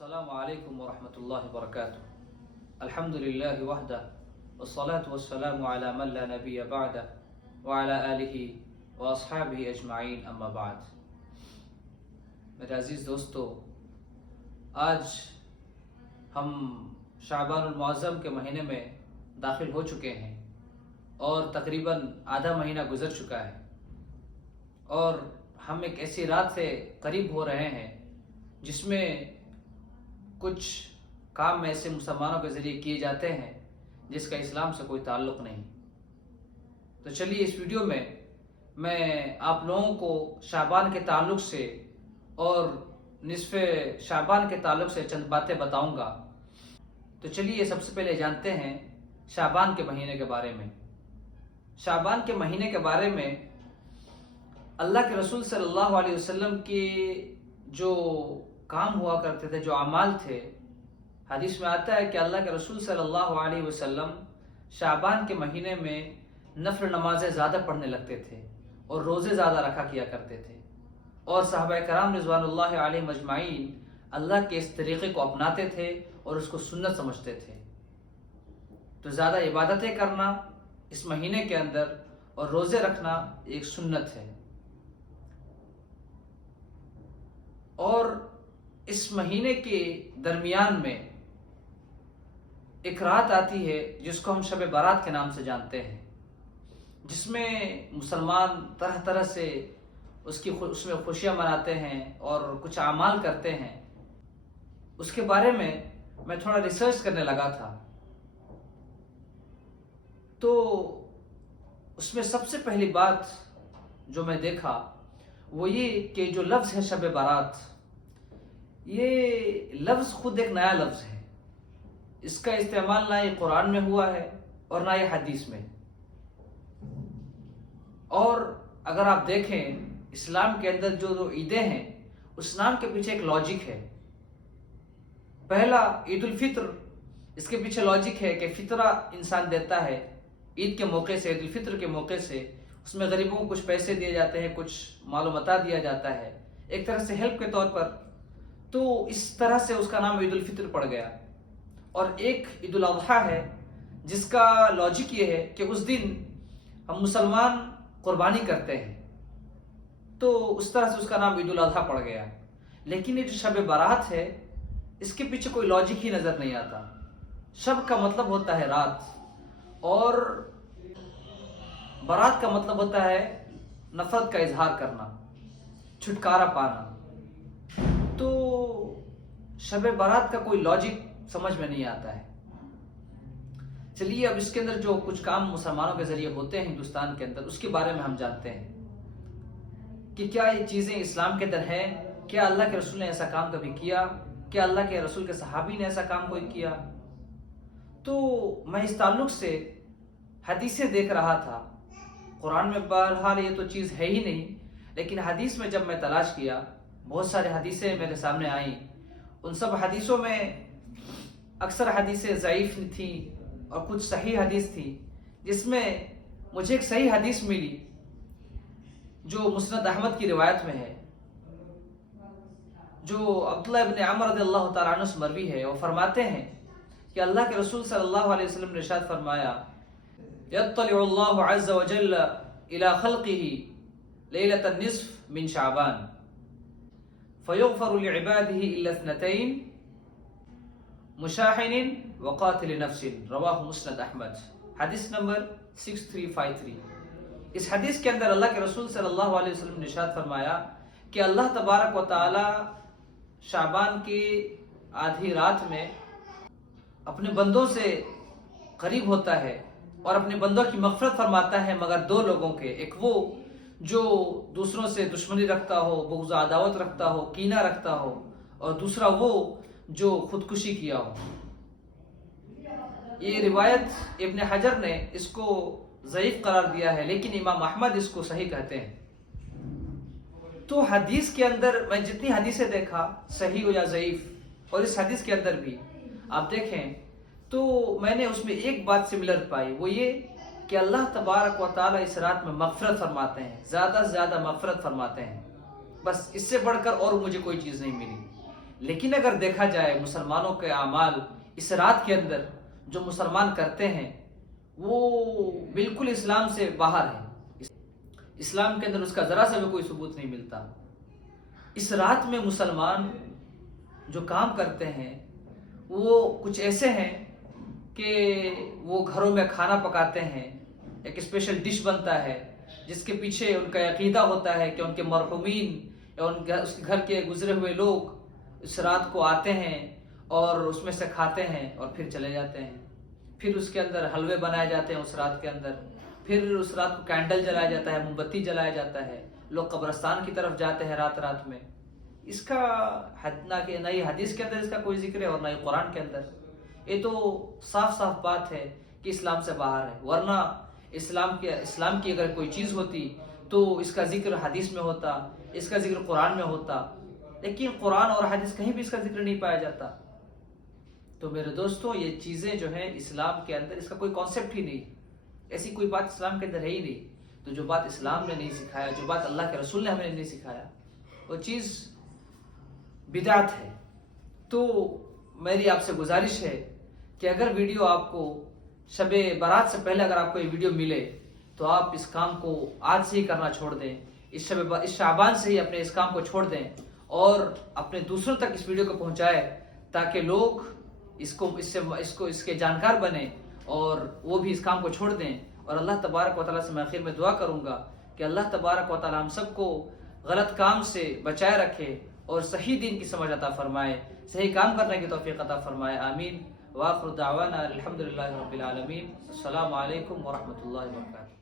السلام علیکم ورحمۃ اللہ وبرکاتہ. الحمد للہ وحدہ والصلاة والسلام علی من لا نبی بعدہ وعلی آلہ واصحابہ اجمعین اما بعد. میرے عزیز دوستو، آج ہم شعبان المعظم کے مہینے میں داخل ہو چکے ہیں اور تقریباً آدھا مہینہ گزر چکا ہے، اور ہم ایک ایسی رات سے قریب ہو رہے ہیں جس میں کچھ کام ایسے مسلمانوں کے ذریعے کیے جاتے ہیں جس کا اسلام سے کوئی تعلق نہیں. تو چلیے اس ویڈیو میں آپ لوگوں کو شعبان کے تعلق سے اور نصف شعبان کے تعلق سے چند باتیں بتاؤں گا. تو چلیے سب سے پہلے جانتے ہیں شعبان کے مہینے کے بارے میں. شعبان کے مہینے کے بارے میں اللہ کے رسول صلی اللہ علیہ وسلم کے جو کام ہوا کرتے تھے، جو اعمال تھے، حدیث میں آتا ہے کہ اللہ کے رسول صلی اللہ علیہ وسلم شعبان کے مہینے میں نفل نمازیں زیادہ پڑھنے لگتے تھے اور روزے زیادہ رکھا کیا کرتے تھے، اور صحابہ کرام رضوان اللہ علیہ مجمعین اللہ کے اس طریقے کو اپناتے تھے اور اس کو سنت سمجھتے تھے. تو زیادہ عبادتیں کرنا اس مہینے کے اندر اور روزے رکھنا ایک سنت ہے. اور اس مہینے کے درمیان میں ایک رات آتی ہے جس کو ہم شب برات کے نام سے جانتے ہیں، جس میں مسلمان طرح طرح سے اس میں خوشیاں مناتے ہیں اور کچھ اعمال کرتے ہیں. اس کے بارے میں تھوڑا ریسرچ کرنے لگا تھا، تو اس میں سب سے پہلی بات جو میں دیکھا وہ یہ کہ جو لفظ ہے شب برات، یہ لفظ خود ایک نیا لفظ ہے. اس کا استعمال نہ یہ قرآن میں ہوا ہے اور نہ یہ حدیث میں. اور اگر آپ دیکھیں اسلام کے اندر جو عیدیں ہیں، اس نام کے پیچھے ایک لاجک ہے. پہلا عید الفطر، اس کے پیچھے لاجک ہے کہ فطرہ انسان دیتا ہے عید کے موقع سے، عید الفطر کے موقع سے اس میں غریبوں کو کچھ پیسے دیے جاتے ہیں، کچھ مال و متاع دیا جاتا ہے ایک طرح سے ہیلپ کے طور پر. تو اس طرح سے اس کا نام عید الفطر پڑ گیا. اور ایک عید الاضحیٰ ہے جس کا لاجک یہ ہے کہ اس دن ہم مسلمان قربانی کرتے ہیں، تو اس طرح سے اس کا نام عید الاضحیٰ پڑ گیا. لیکن یہ جو شب برات ہے، اس کے پیچھے کوئی لاجک ہی نظر نہیں آتا. شب کا مطلب ہوتا ہے رات، اور برات کا مطلب ہوتا ہے نفرت کا اظہار کرنا، چھٹکارا پانا. تو شب برات کا کوئی لاجک سمجھ میں نہیں آتا ہے. چلیے اب اس کے اندر جو کچھ کام مسلمانوں کے ذریعے ہوتے ہیں ہندوستان کے اندر، اس کے بارے میں ہم جانتے ہیں کہ کیا یہ چیزیں اسلام کے اندر ہیں. کیا اللہ کے رسول نے ایسا کام کبھی کیا؟ کیا اللہ کے رسول کے صحابی نے ایسا کام کوئی کیا؟ تو میں اس تعلق سے حدیثیں دیکھ رہا تھا. قرآن میں بہرحال یہ تو چیز ہے ہی نہیں، لیکن حدیث میں جب میں تلاش کیا، بہت سارے حدیثیں میرے سامنے آئیں. ان سب حدیثوں میں اکثر حدیثیں ضعیف تھیں اور کچھ صحیح حدیث تھی، جس میں مجھے ایک صحیح حدیث ملی جو مسند احمد کی روایت میں ہے، جو عبداللہ ابن عمر رضی اللہ تعالیٰ عنہ سے مروی ہے. وہ فرماتے ہیں کہ اللہ کے رسول صلی اللہ علیہ وسلم نے ارشاد فرمایا، یطلع اللہ عز وجل الى خلقه لیلۃ النصف من شعبان فیغفر لعباده الا اثنتین مشاحن وقاتل نفس. رواہ مسند احمد، حدیث نمبر 6353. اس حدیث کے اندر اللہ کے رسول صلی اللہ علیہ وسلم نے ارشاد فرمایا کہ اللہ تبارک و تعالی شعبان کی آدھی رات میں اپنے بندوں سے قریب ہوتا ہے اور اپنے بندوں کی مغفرت فرماتا ہے، مگر دو لوگوں کے. ایک وہ جو دوسروں سے دشمنی رکھتا ہو، بغض و عداوت رکھتا ہو، کینہ رکھتا ہو، اور دوسرا وہ جو خودکشی کیا ہو. یہ روایت ابن حجر نے اس کو ضعیف قرار دیا ہے، لیکن امام احمد اس کو صحیح کہتے ہیں. تو حدیث کے اندر میں جتنی حدیثیں دیکھا، صحیح ہو یا ضعیف، اور اس حدیث کے اندر بھی آپ دیکھیں تو میں نے اس میں ایک بات سملر پائی، وہ یہ کہ اللہ تبارک و تعالیٰ اس رات میں مغفرت فرماتے ہیں، زیادہ سے زیادہ مغفرت فرماتے ہیں. بس اس سے بڑھ کر اور مجھے کوئی چیز نہیں ملی. لیکن اگر دیکھا جائے مسلمانوں کے اعمال اس رات کے اندر جو مسلمان کرتے ہیں وہ بالکل اسلام سے باہر ہے. اسلام کے اندر اس کا ذرا سا بھی کوئی ثبوت نہیں ملتا. اس رات میں مسلمان جو کام کرتے ہیں وہ کچھ ایسے ہیں کہ وہ گھروں میں کھانا پکاتے ہیں, ایک اسپیشل ڈش بنتا ہے جس کے پیچھے ان کا عقیدہ ہوتا ہے کہ ان کے مرحومین یا اس کے گھر کے گزرے ہوئے لوگ اس رات کو آتے ہیں اور اس میں سے کھاتے ہیں اور پھر چلے جاتے ہیں. پھر اس کے اندر حلوے بنائے جاتے ہیں اس رات کے اندر, پھر اس رات کو کینڈل جلایا جاتا ہے, موم بتی جلایا جاتا ہے, لوگ قبرستان کی طرف جاتے ہیں رات رات میں. اس کا نہ ہی حدیث کے اندر اس کا کوئی ذکر ہے اور نہ ہی قرآن کے اندر. یہ تو صاف صاف بات ہے کہ اسلام سے باہر ہے, ورنہ اسلام کی اگر کوئی چیز ہوتی تو اس کا ذکر حدیث میں ہوتا, اس کا ذکر قرآن میں ہوتا, لیکن قرآن اور حدیث کہیں بھی اس کا ذکر نہیں پایا جاتا. تو میرے دوستو یہ چیزیں جو ہیں اسلام کے اندر اس کا کوئی کانسیپٹ ہی نہیں, ایسی کوئی بات اسلام کے اندر ہے ہی نہیں. تو جو بات اسلام نے نہیں سکھایا, جو بات اللہ کے رسول نے ہمیں نہیں سکھایا, وہ چیز بدعت ہے. تو میری آپ سے گزارش ہے کہ اگر ویڈیو آپ کو شب برات سے پہلے اگر آپ کو یہ ویڈیو ملے تو آپ اس کام کو آج سے ہی کرنا چھوڑ دیں, اس شعبان سے ہی اپنے اس کام کو چھوڑ دیں اور اپنے دوسروں تک اس ویڈیو کو پہنچائے تاکہ لوگ اس کے جانکار بنیں اور وہ بھی اس کام کو چھوڑ دیں. اور اللہ تبارک و تعالیٰ سے میں آخر میں دعا کروں گا کہ اللہ تبارک و تعالیٰ ہم سب کو غلط کام سے بچائے رکھے اور صحیح دین کی سمجھ عطا فرمائے, صحیح کام کرنے کی توفیق عطا فرمائے. آمین. وآخر دعوانا الحمدللہ رب العالمین. السلام علیکم ورحمۃ اللہ وبرکاتہ.